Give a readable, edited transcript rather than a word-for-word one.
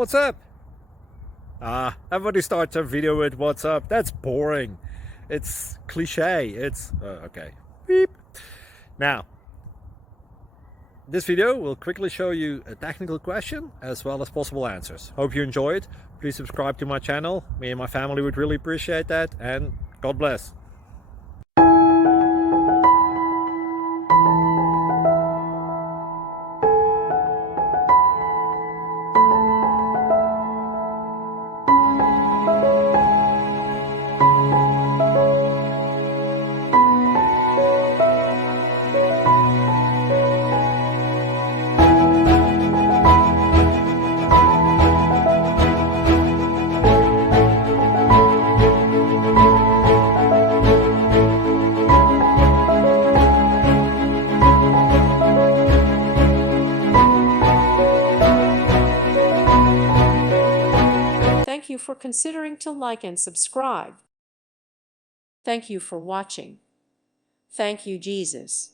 What's up? Everybody starts a video with what's up. That's boring. It's cliche. It's okay. Beep. Now, this video will quickly show you a technical question as well as possible answers. Hope you enjoy it. Please subscribe to my channel. Me and my family would really appreciate that, and God bless. Thank you for considering to like and subscribe. Thank you for watching. Thank you, Jesus.